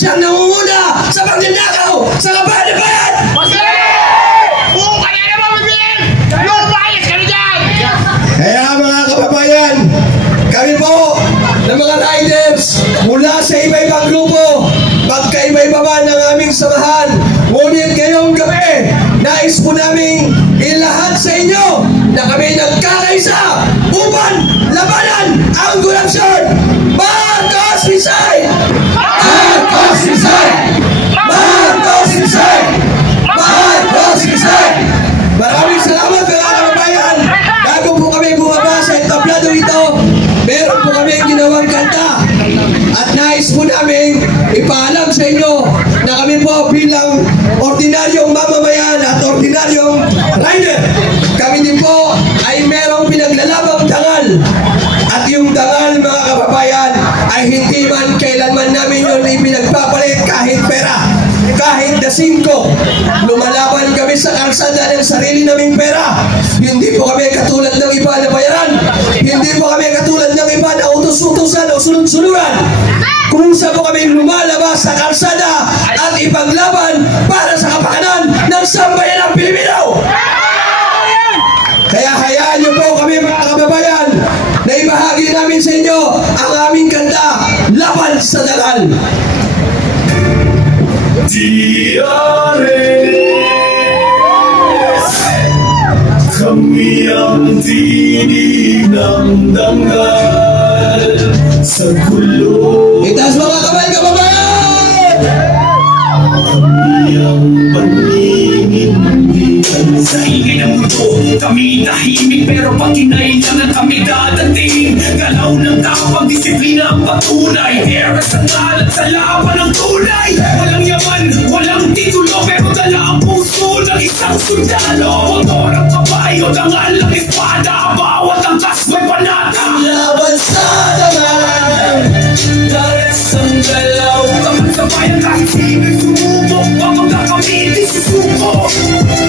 siyang nangunguna sa pagnanakaw sa kabayan ng bayan! Oo, kaya naman magbilang! Lumayas kami dyan! Kaya mga kababayan, kami po ng mga riders mula sa iba-ibang grupo, magkaiba-iba man ang aming samahan, ngunit ngayong gabi, nais po namin ilahat sa inyo na kami nagkakaisa upang labanan ang korupsyon! Marcos Resign! Marcos Resign! Marcos Resign! Marcos Resign! Maraming salamat mga kababayan. Bago po kami bumaba sa entablado ito, meron po kami ginawang kanta at nais po namin ipaalam sa inyo na kami po bilang ordinaryong mamamayan at ordinaryong rider, kami din po ay merong pinaglalabang dangal. At yung dangal mga kababayan ay hindi man kailanman namin yun ipinagpapalit kahit pera, kahit na 5. Lumalaban kami sa kalsada ng sarili naming pera. Hindi po kami katulad ng iba na bayaran. Hindi po kami katulad ng iba na utos-utosan o sunod-sunuran. Kusa po kami lumalabas sa kalsada at ipaglaban para sa kapakanan ng sambayan ng Pilipino. Kaya hayaan niyo po kami mga kababayan na ibahagi namin sa inyo ang aming kanta, Laban sa Dangal. DRS, kami ang tinig ng dangal sa gulo. Itaas mga kamay kababayan! Kami ang paningin sa ingay ng mundo, kami tahimik pero pag kinailangan kami dadating. Galaw ng tao, pagdisiplina ang patunay. DRS ang ngalan sa laban ng tunay. Walang yaman, walang titulo, pero dala ang puso ng isang sundalo. Motor ang kabayo, dangal ang espada, bawat angkas may panata. Laban sa dangal, DRS ang galaw, taman sa bayan kahit sino'y sumubok. Pagkakang kami di susuko.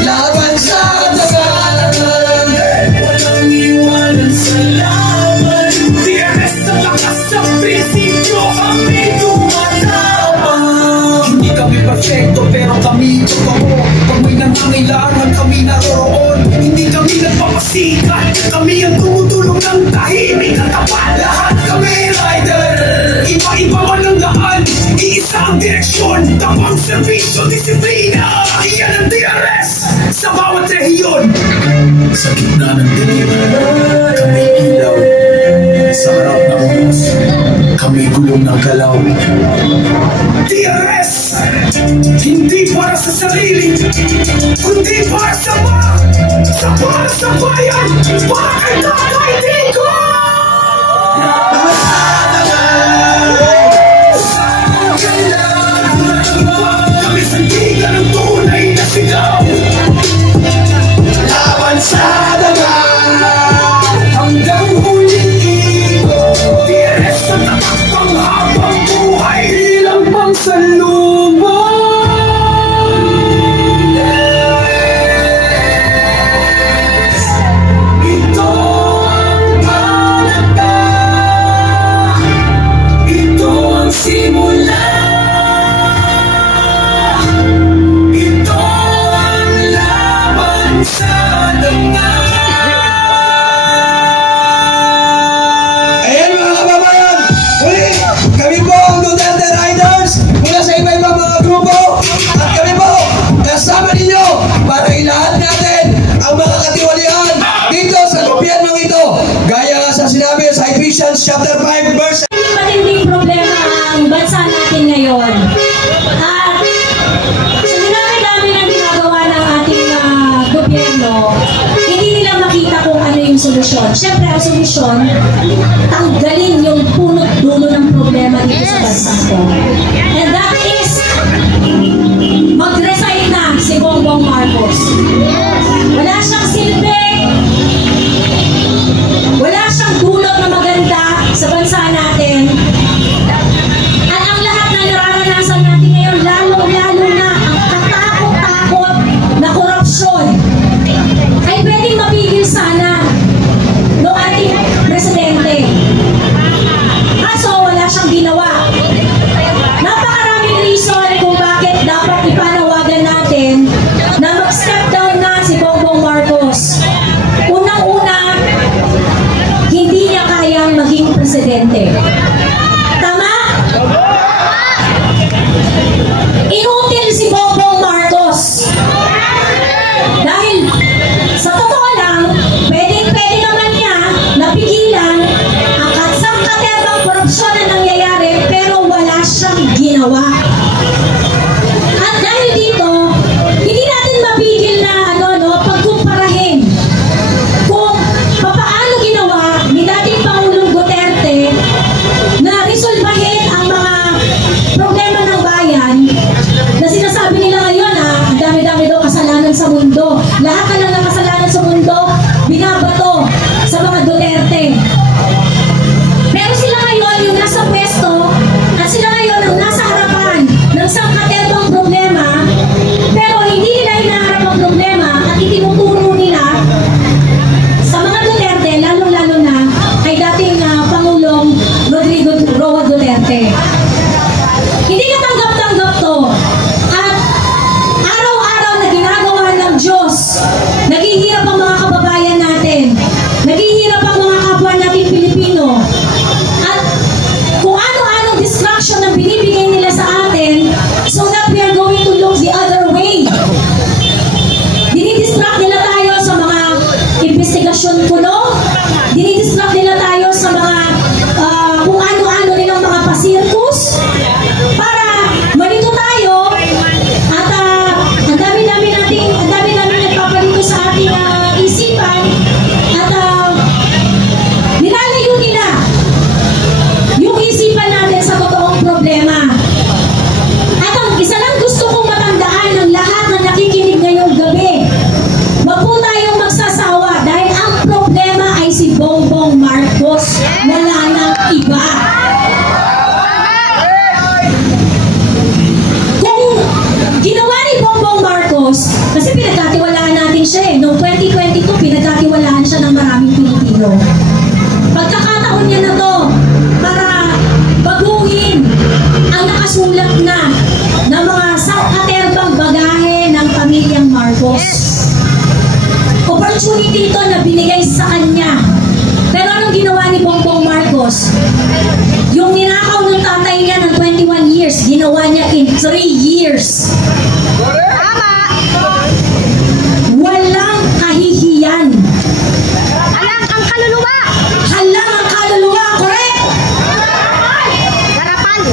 laban sa dangal, walang iwanan sa laban. DRS ang lakas sa prinsipyo, kami tumatapang. Hindi kami perfecto pero kami totoo. Pag may nangangailangan kami naroon. Hindi kami nagpapasikat, kami ang tumutulong ng tahimik at tapat. Lahat kami rider, iba-iba man ang daan, iisa ang direksyon, tamang servisyo, disiplina. Iyan ang DRS sa bawat rehiyon. Sa gitna ng dilim, kami ilaw. Sa harap ng Diyos, kami gulong ng galaw. DRS, hindi para sa sarili, kundi para sa para sa bayan, para kay Tatay Dico! Kami sandigan ng tunay na sigaw. laban sa dangal, Hanggang huling ikot, DRS sa tatak panghabang buhay, ilang pang salubong. Ito ang panata, ito ang simula, ito ang laban sa dangal. ayan mga kababayan, muli kami po ang Duterte Riders mula sa iba-ibang mga grupo at kami po kasama ninyo para ilahat natin ang mga katiwalian dito sa gobyernong ito, gaya nga sa sinabi sa Ephesians chapter 5 verse. Matinding problema ang bansa natin ngayon. At sa dinami-dami ng ginagawa ng ating gobyerno, hindi nila makita kung ano yung solusyon. Siyempre, ang solusyon, tanggalin yung punot dulo ng problema dito sa bansa ko. And that is, mag-resign na si Bongbong Marcos. Wala siyang silbi, wala siyang dulot na maganda sa bansa natin. At ang lahat na nararanasan natin ngayon, lalo-lalo na ang katakot-takot na korupsyon, ay pwedeng mapigil sana no ating presidente.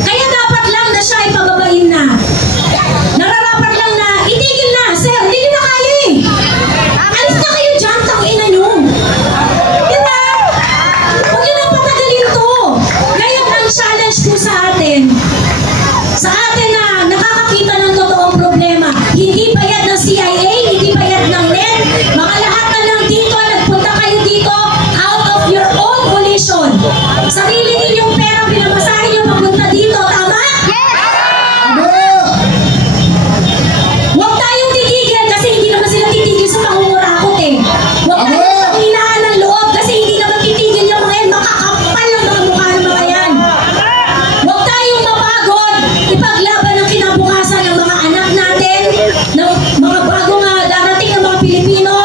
Kaya dapat lang na siya ay pababain na. Nararapat lang na itigil na, sir, hindi nyo na kaya eh. Alis na kayo dyan, tangina nyo. Diba? Huwag nyo nang patagalin to. Ngayon, ang challenge ko sa atin na nakakakita ng totoong problema, hindi bayad ng CIA, hindi bayad ng NED, mga lahat na lang dito, nagpunta kayo dito out of your own volition. Sarili ninyong pera, pinamasahin nyo papunta dito, tama? Huwag tayong titigil kasi hindi naman sila titigil sa pangungurakot eh. Huwag tayong panghinaan ng loob kasi hindi naman titigil yung mga yan, makakapal ng mga mukha ng mga yan. Huwag tayong mapagod, ipaglaban ng kinabukasan ng mga anak natin, ng mga bagong darating ng mga Pilipino.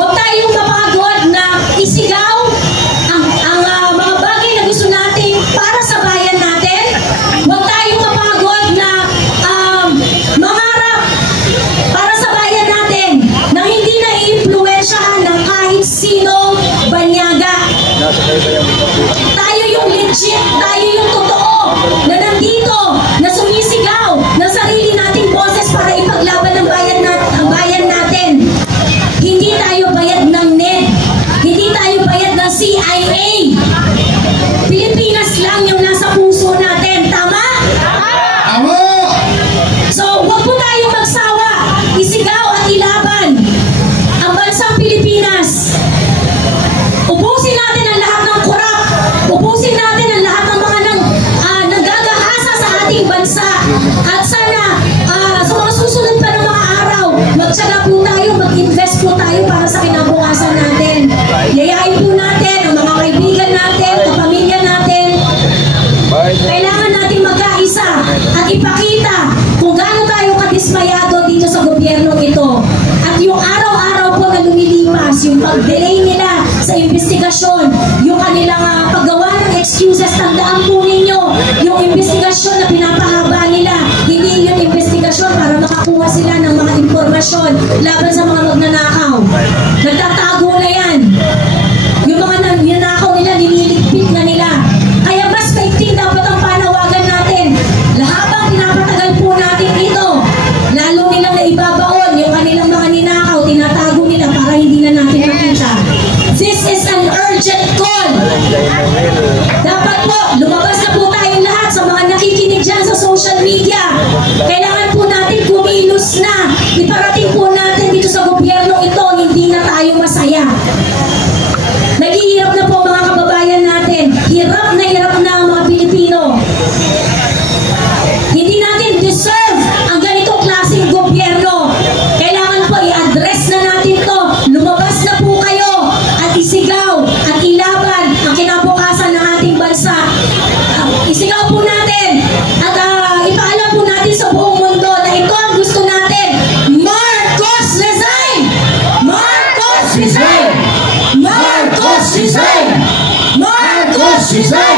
Huwag tayong mapagod na isigaw ang mga bagay na gusto natin para sa bayan natin. Huwag tayong mapagod na mangarap para sa bayan natin na hindi na i-impluwensyahan ng kahit sinong banyaga. Tayo yung legit, tayo yung totoo na nandito, na sumisigaw ng sarili nating boses para ipaglaban ang bayan natin. Hindi tayo bayad ng NED, hindi tayo bayad ng CIA. Pilipinas lang yung nasa puso natin, tama? So, huwag po tayong magsawa, isigaw at ilaban ang bansang Pilipinas. Ubusin natin ang lahat ng korap, ubusin natin ang lahat ng mga naggagahasa sa ating bansa. At sana sa mga susunod pa ng mga araw, magtyaga po tayo, mag-invest po tayo para sa kinabukasan natin. Yayain po natin ang mga kaibigan natin, kapamilya natin. Kailangan natin magkaisa at ipakita kung gaano tayo kadismayado dito sa gobyernong ito. At yung araw-araw po na lumilipas, yung pag-delay nila sa investigasyon, yung kanilang paggawa ng excuses, tandaan po ninyo, yung investigasyon na pinapahaba nila, hindi yung investigasyon para makakuha sila ng mga impormasyon laban sa mga magnanakaw. Nagtatago na yan. Yung mga nanakaw nila, nililigpit na nila. Kaya mas maigting dapat ang panawagan natin. Habang pinapatagal po natin ito, lalo nilang naibabaon yung kanilang mga ninakaw, tinatago nila para hindi na natin makita. This is an urgent call. Dapat po, lumabas na po tayong lahat sa mga nakikinig dyan sa social media. Kailangan po natin kumilos na. Iparating po natin dito sa gobyerno ito, hindi na tayo masaya. Naghihirap na po mga kababayan natin. Hirap na ang mga Pilipino. Hindi natin deserve ang ganitong klaseng gobyerno. Kailangan po i-address na natin to. Lumabas na po kayo at isigaw at ilaban ang kinabukasan ng ating bansa. Isigaw po natin at ipaalam po natin sa buong mundo na ito ang gusto natin. Marcos resign! Marcos resign! Marcos resign! Marcos resign!